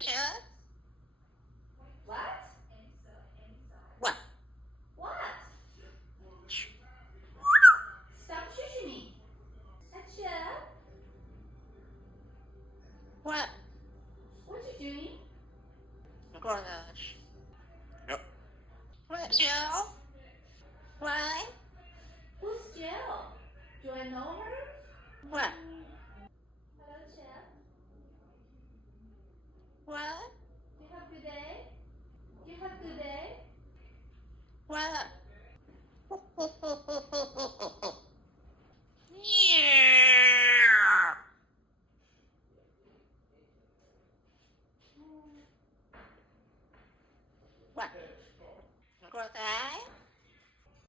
Yeah. What? What? What? Stop shushing me. Achoo. What? What you doing? I'm going